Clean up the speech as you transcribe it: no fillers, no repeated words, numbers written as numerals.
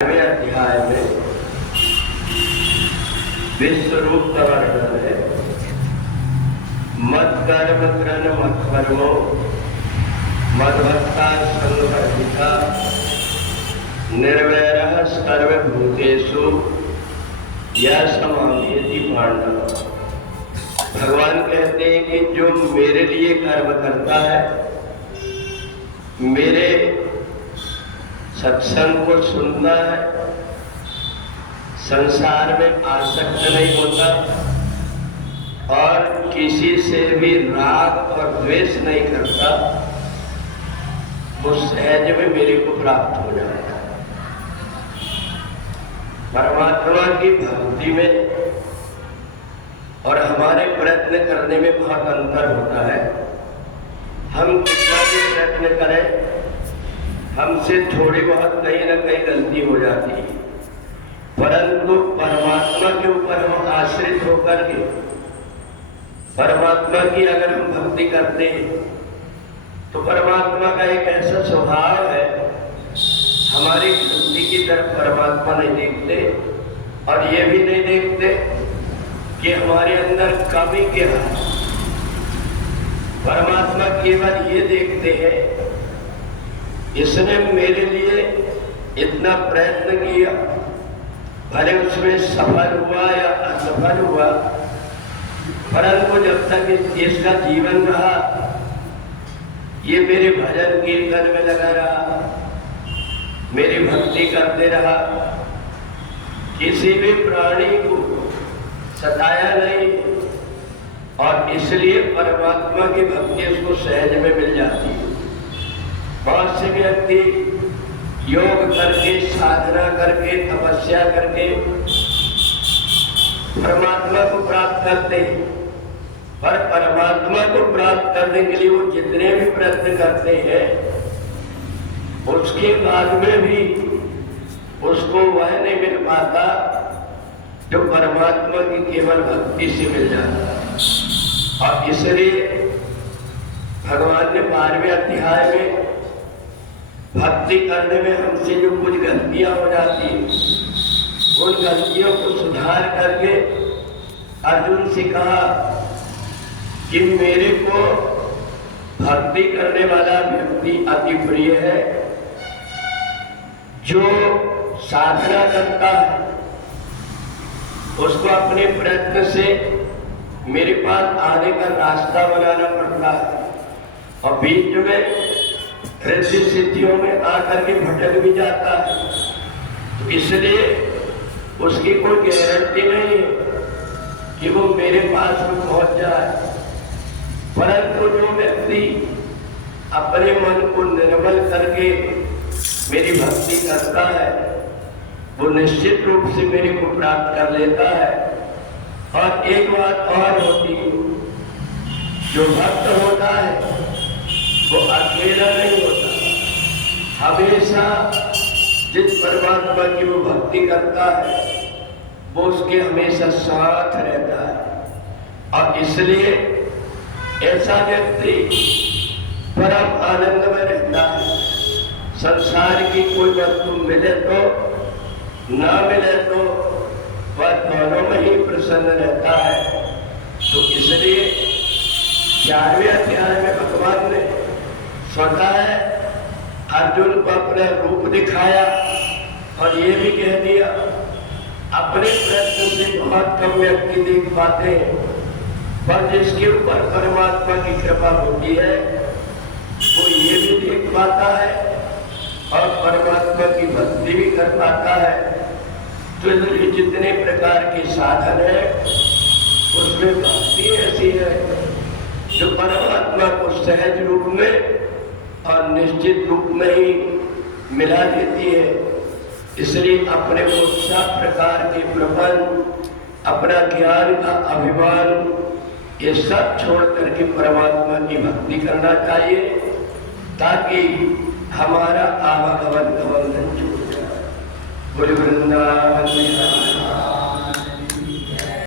अध्याय में विश्वरूप का वर्णन है। मत कर्म कृन मत कर्मो मद्भक्ता संवर्धिता निर्वैरः सर्वभूतेषु यः समामेति पांडव। भगवान कहते हैं कि जो मेरे लिए कर्म करता है, मेरे सत्संग को सुनता है, संसार में आसक्त नहीं होता और किसी से भी राग और द्वेष नहीं करता, वो सहज में मेरे को प्राप्त हो जाएगा। परमात्मा की भक्ति में और हमारे प्रयत्न करने में बहुत अंतर होता है। हम कितना भी प्रयत्न करें, हमसे थोड़ी बहुत कहीं ना कहीं गलती हो जाती है, परंतु परमात्मा के ऊपर हम आश्रित होकर के परमात्मा की अगर हम भक्ति करते हैं तो परमात्मा का एक ऐसा स्वभाव है, हमारी गलती की तरफ परमात्मा नहीं देखते और ये भी नहीं देखते कि हमारे अंदर कमी क्या है। परमात्मा केवल ये देखते हैं, इसने मेरे लिए इतना प्रयत्न किया, भले उसमें सफल हुआ या असफल हुआ, परंतु जब तक इसका जीवन रहा, ये मेरे भजन कीर्तन में लगा रहा, मेरी भक्ति करते रहा, किसी भी प्राणी को सताया नहीं और इसलिए परमात्मा की भक्ति उसको सहज में मिल जाती है। बहुत से व्यक्ति योग करके, साधना करके, तपस्या करके परमात्मा को प्राप्त करते हैं, पर परमात्मा को प्राप्त करने के लिए वो जितने भी प्रयत्न करते हैं, उसके बाद में भी उसको वह नहीं मिल पाता जो परमात्मा की केवल भक्ति से मिल जाता। और इसलिए भगवान ने 12वें अध्याय में भक्ति करने में हमसे जो कुछ गलतियां हो जाती हैं, उन गलतियों को सुधार करके अर्जुन से कहा कि मेरे को भक्ति करने वाला व्यक्ति अति प्रिय है, जो साधना करता है उसको अपने प्रयत्न से मेरे पास आने का रास्ता बनाना पड़ता है और बीच में रिद्धि सिद्धियों में आकर के भटक भी जाता है, तो इसलिए उसकी कोई गारंटी नहीं है कि वो मेरे पास में पहुंच जाए। परंतु जो व्यक्ति अपने मन को निर्मल करके मेरी भक्ति करता है, वो निश्चित रूप से मेरे को प्राप्त कर लेता है। और एक बात और होती है, जो भक्त होता है वो अकेला नहीं होता, हमेशा जिस परमात्मा की वो भक्ति करता है वो उसके हमेशा साथ रहता है और इसलिए ऐसा व्यक्ति परम आनंद में रहता है। संसार की कोई वस्तु मिले तो ना मिले तो वह दोनों में ही प्रसन्न रहता है। तो इसलिए 4वें अध्याय में भगवान ने स्वतः अर्जुन को अपना रूप दिखाया और ये भी कह दिया, अपने प्रयत्न से बहुत कम व्यक्ति देख पाते हैं, पर जिसके ऊपर परमात्मा की कृपा होती है वो ये भी देख पाता है और परमात्मा की भक्ति भी कर पाता है। तो इसलिए जितने प्रकार के साधन है उसमें भक्ति ऐसी है जो परमात्मा को सहज रूप में और निश्चित रूप में ही मिला देती है। इसलिए अपने को सब प्रकार के प्रबंध, अपना ज्ञान का अभिमान, ये सब छोड़ करके परमात्मा की भक्ति करना चाहिए ताकि हमारा आवागमन का बंधन छूट जाए। बोले वृंदावन।